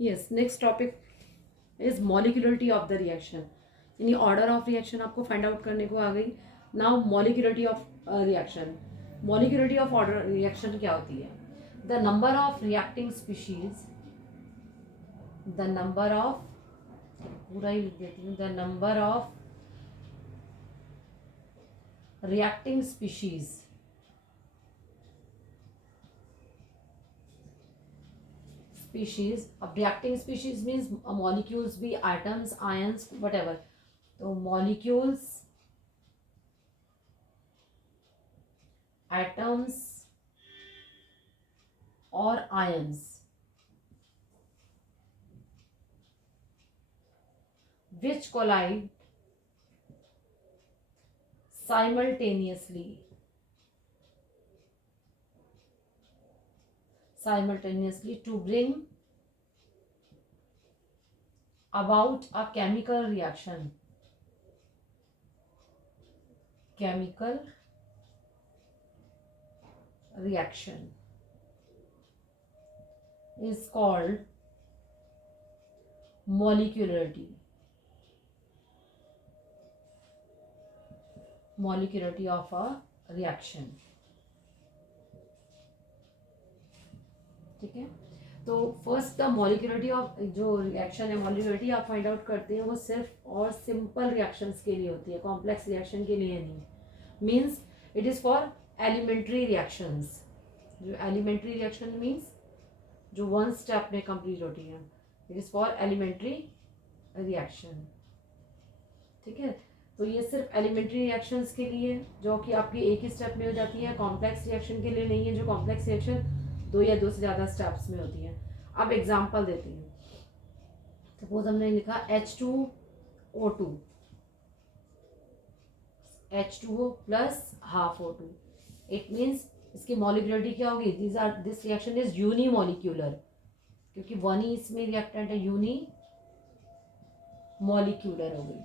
Yes, next topic is molecularity of the reaction, यानी order of reaction आपको find out करने को आ गई. Now molecularity of reaction. Molecularity of order reaction क्या होती है? The number of reacting species, the number of, पूरा ही लिख देती हूँ, the number of reacting species, अब reacting species means molecules भी, atoms, ions, whatever. तो molecules, atoms और ions which collide simultaneously to bring about a chemical reaction is called molecularity of a reaction. ठीक है, तो फर्स्ट द मॉलिक्यूलरिटी ऑफ जो reaction है, molecularity आप find out करते हैं वो सिर्फ और सिंपल रिएक्शंस के लिए होती है, कॉम्प्लेक्स रिएक्शन के लिए नहीं. Means it is for elementary reactions. जो एलिमेंट्री रिएक्शन मींस जो वन स्टेप में कंप्लीट होती है, it is for elementary reaction. ठीक है, तो ये सिर्फ एलिमेंट्री रिएक्शंस के लिए जो कि आपकी एक ही स्टेप में हो जाती है, कॉम्प्लेक्स रिएक्शन के लिए नहीं है. जो कॉम्प्लेक्स रिएक्शन दो या दो से ज़्यादा स्टेप्स में होती है. अब एग्जांपल देती हूँ. सपोज हमने लिखा H2O2, H2O plus half O2. It means इसकी मॉलिक्यूलरिटी क्या होगी? दिस रिएक्शन इज यूनिमॉलिक्यूलर, क्योंकि वन ही इसमें रिएक्टेंट है, यूनी मॉलिक्यूलर हो गई.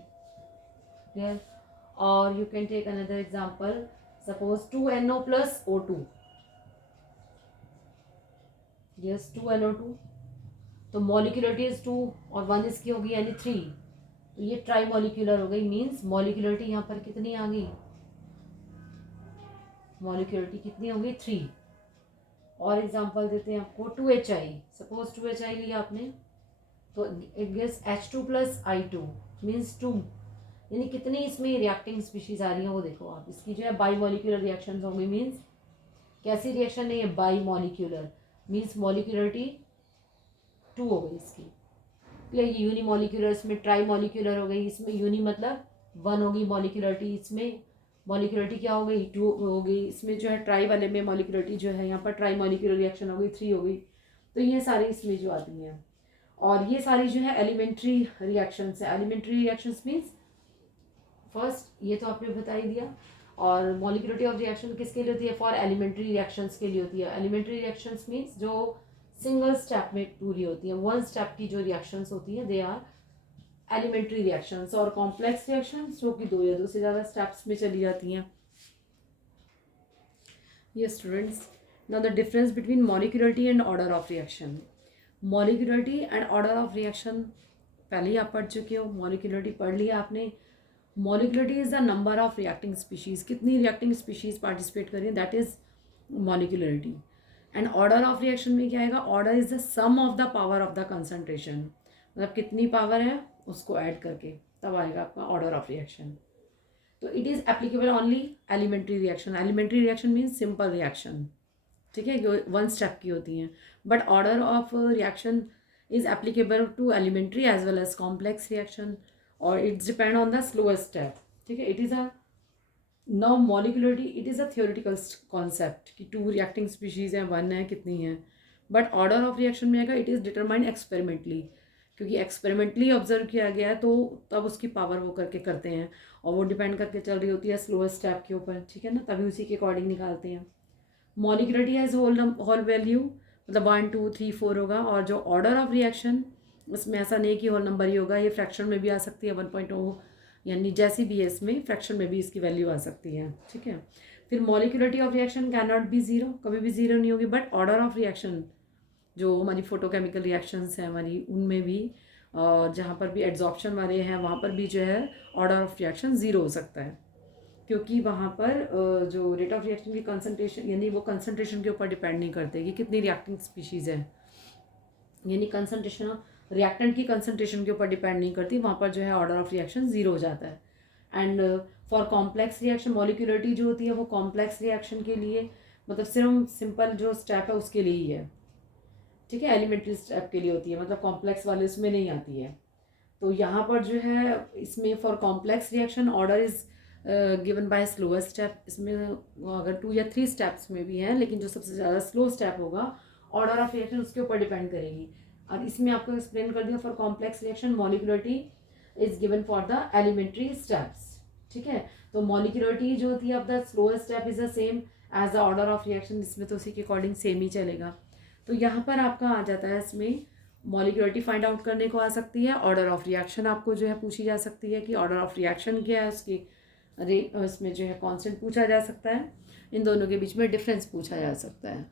क्लियर? और you can take another example. Suppose 2NO plus O2. Yes, 2NO2. तो मॉलिक्यूलरिटी इज 2 और 1 इसकी होगी यानी 3. तो ये ट्राई मॉलिक्यूलर हो गई. मीन्स मॉलिक्यूलरिटी यहाँ पर कितनी आ गई? मॉलिक्यूलरिटी कितनी होगी? 3. और एग्जांपल देते हैं आपको 2HI. सपोज 2HI लिया आपने, तो it gives H2 plus I2 means 2. यानी कितनी इसमें रिएक्टिंग स्पीशीज आ रही है वो देखो आप. इसकी जो है बाई मॉलिक्यूलर रिएक्शन होंगी. मीन्स कैसी रिएक्शन है ये? By molecular. मीन्स मॉलिक्यूलरिटी 2 हो गई इसकी. ये यूनी मॉलिक्यूलर, इसमें ट्राई मॉलिक्यूलर हो गई. इसमें यूनी मतलब 1 होगी मॉलिक्यूलरिटी, इसमें मॉलिक्यूलरिटी क्या हो गई? 2 हो गई. इसमें जो है ट्राई वाले में मॉलिक्यूलरिटी जो है यहाँ पर ट्राई मॉलिक्यूलर रिएक्शन हो गई, 3 हो गई. तो ये सारी इसमें जो आती हैं. और ये सारी जो है एलिमेंट्री रिएक्शंस है. एलिमेंट्री रिएक्शंस मीन्स फर्स्ट ये तो आपने बता ही दिया. और मॉलिक्यूलरिटी ऑफ रिएक्शन किसके लिए होती है? फॉर एलिमेंट्री रिएक्शंस के लिए होती है. एलिमेंट्री रिएक्शंस मीन्स जो सिंगल स्टेप में पूरी होती है, वन स्टेप की जो रिएक्शंस होती हैं दे आर एलिमेंट्री रिएक्शंस. और कॉम्प्लेक्स रिएक्शंस जो कि दो या दो से ज़्यादा स्टेप्स में चली जाती हैं. Yes students, now the difference between molecularity and order of reaction. Molecularity and order of reaction पहले ही आप पढ़ चुके हो. मॉलिक्यूलरिटी पढ़ लिया आपने. Molecularity is the number of reacting species, कितनी रिएक्टिंग स्पीशीज पार्टिसिपेट कर रही है, that is molecularity. And order of reaction में क्या आएगा? Order is the sum of the power of the concentration, मतलब कितनी पावर है उसको ऐड करके तब आएगा आपका ऑर्डर ऑफ रिएक्शन. तो it is applicable only elementary reaction. Elementary reaction means simple reaction, ठीक है, जो वन स्टेप की होती हैं. But order of reaction is applicable to elementary as well as complex reaction, और it's depend on the slowest step. ठीक है, it is a now molecularity it is a theoretical concept कि 2 reacting species हैं, 1 है, कितनी है. But order of reaction में आएगा इट इज़ डिटरमाइंड एक्सपेरिमेंटली, क्योंकि एक्सपेरिमेंटली ऑब्जर्व किया गया है तो तब उसकी पावर वो करके करते हैं, और वो डिपेंड करके चल रही होती है स्लोएस्ट स्टेप के ऊपर. ठीक है ना, तभी उसी के अकॉर्डिंग निकालते हैं. मॉलिक्यूलरिटी हैज़ होल वैल्यू, मतलब 1 2 3 4 होगा. और जो ऑर्डर ऑफ रिएक्शन उसमें ऐसा नहीं कि होल नंबर ही होगा, ये फ्रैक्शन में भी आ सकती है 1.0, यानी जैसी भी है इसमें फ्रैक्शन में भी इसकी वैल्यू आ सकती है. ठीक है, फिर molecularity of reaction can not be 0, कभी भी 0 नहीं होगी. बट ऑर्डर ऑफ रिएक्शन जो हमारी फोटोकेमिकल रिएक्शंस हैं हमारी, उनमें भी जहाँ पर भी एड्जॉर्प्शन वाले हैं वहाँ पर भी जो है ऑर्डर ऑफ रिएक्शन ज़ीरो हो सकता है, क्योंकि वहाँ पर जो रेट ऑफ रिएक्शन की कंसंट्रेशन, यानी वो कंसंट्रेशन के ऊपर डिपेंड नहीं करते कि कितनी रिएक्टिंग स्पीशीज़ है, यानी कंसंट्रेशन रिएक्टेंट की कंसंट्रेशन के ऊपर डिपेंड नहीं करती, वहाँ पर जो है ऑर्डर ऑफ रिएक्शन ज़ीरो हो जाता है। And for complex reaction molecularity जो होती है वो कॉम्प्लेक्स रिएक्शन के लिए, मतलब सिर्फ सिंपल जो स्टेप है उसके लिए ही है, ठीक है, एलिमेंट्री स्टेप के लिए होती है, मतलब कॉम्प्लेक्स वाले उसमें नहीं आती है। तो यहाँ पर जो है इसमें for complex reaction order is given by slower step. इसमें अगर 2 या 3 स्टेप्स में भी हैं, लेकिन जो सबसे ज़्यादा स्लो स्टेप होगा ऑर्डर ऑफ रिएक्शन उसके ऊपर डिपेंड करेगी। और इसमें आपको एक्सप्लेन कर दिया for complex reaction molecularity is given for the elementary steps, ठीक है। तो मॉलिक्यूलरिटी जो होती है of the slower step is the same as the order of reaction, इसमें तो उसी के अकॉर्डिंग सेम ही चलेगा। तो यहाँ पर आपका आ जाता है इसमें मॉलिक्यूलरिटी फाइंड आउट करने को आ सकती है, ऑर्डर ऑफ रिएक्शन आपको जो है पूछी जा सकती है कि ऑर्डर ऑफ रिएक्शन क्या है, उसकी इसमें जो है कांस्टेंट पूछा जा सकता है, इन दोनों के बीच में डिफरेंस पूछा जा सकता है।